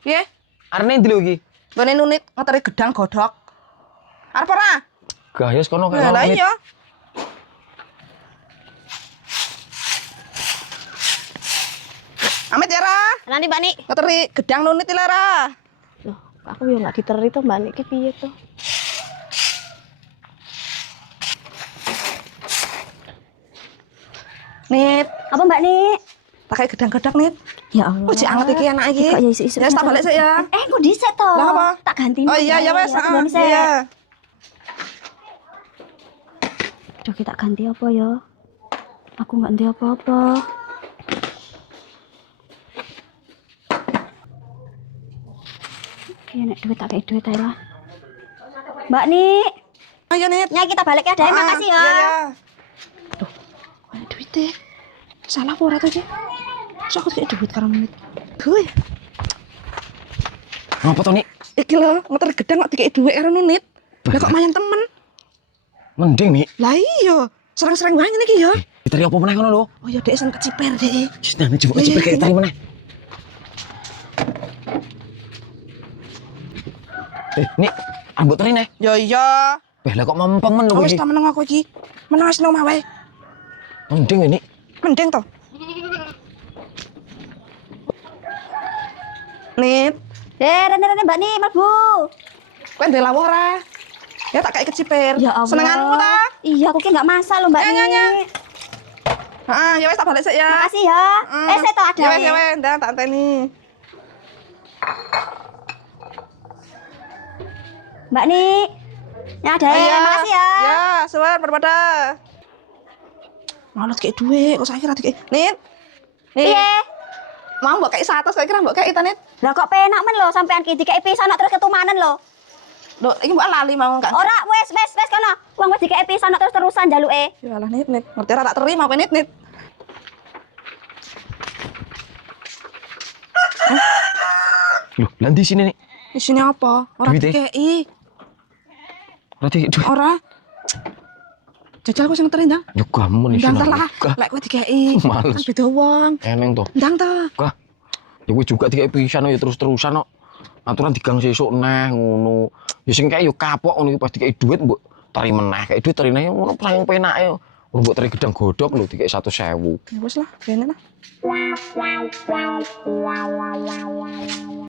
Piye? Arene ndi lho iki? Gone nunit ngeteri gedang godhog. Arep ora? Gayos kono kaya Lah iya. Amit ya, Ra. Nanti Mbak Nik. Ngeteri gedang nunit iki, Ra. Loh, aku yo nggak diteri tuh Mbak Nik, ki piye tuh? Nit, Apa Mbak Nik? pakai gedang-gedang, Nit. Ya Allah. Oh, cik anget iki anak iki. Kok ya isu-isu. Ya, tak balik sik ya. Kok dhisik to? Lah apa? Tak ganti. Oh iya, ya wes. Iya. Duh, kita ganti apa ya? Aku nggak ganti apa-apa. Oke, nek duit tak kayak duit aja lah. Mbak Nik, Ayo, Nit. nyai kita balik ya, Dai. Makasih ya. Iya, iya. Duh, ada duitnya. Salah apa ora to, Cik? Sok aku kayak duit karo Nit. Gue. Ngapa to, Nik? Iki lho, ngeteri gedang kok dikei duit karo Nit. Lah kok mayan temen. Mending, Nik. Lah iya, sering-sering wae ngene iki ya. Diteri apa meneh ngono lho? Oh ya, Dek sen keciper, Dek. Wis nang coba keciper kayak tari meneh. Nik, ambut teri neh. Ya iya. Lah kok mempeng men lho Wis iki. ta meneng aku iki. Meneng wis nang omah wae. Mending, Nik. Mending to. Nit, Rene Mbak Nik, mlebu. kowe ndek lawuh ora? Ya tak kayak keciper. Ya Allah. Senenganmu ta? Iya, aku ki nggak masak loh Mbak Ya, ya, ya. Nik. Heeh, ya wis tak balik sik ya. Makasih ya. Saya tahu ada. Ya wes, ya wes, ndak tak anteni. Mbak Nik. Ya ada. Iya. Makasih ya. Ya, suwun berpada. Malas kayak duit, kok saya kira dikei. Nit. Nit. Piye? Mau mbok kei 100, saya kira mbok kei ta, Nit. Lah kok penak men lho sampean ki dikei pisan terus ketumanen lho. Loh, iki mbok lali mau kan. Ora wes kono. Wong wis dikei pisan terus-terusan njaluke. Ya lah, Nit. Ngerti ora tak terima apa Nit. Loh, lah di sini, Nik. Di sini apa? Ora Duit, dikei. Berarti duit. Ora. Jajal aku sing ngeteri ndang. Yo gamen iki. Ndang ta lah. Lek kowe dikei. Males. Kan beda wong. Eneng to. Ndang ta. Kah. Ya kowe juga dikei pisan ya terus-terusan kok. Aturan digang sesuk neh ngono. Ya sing kae yo kapok ngono iki pas dikei duit mbok tari meneh. Kayak duit tari neh ngono paling penake yo. Mbok tari gedang godhog lho dikei 100.000. Ya wis lah, kene lah.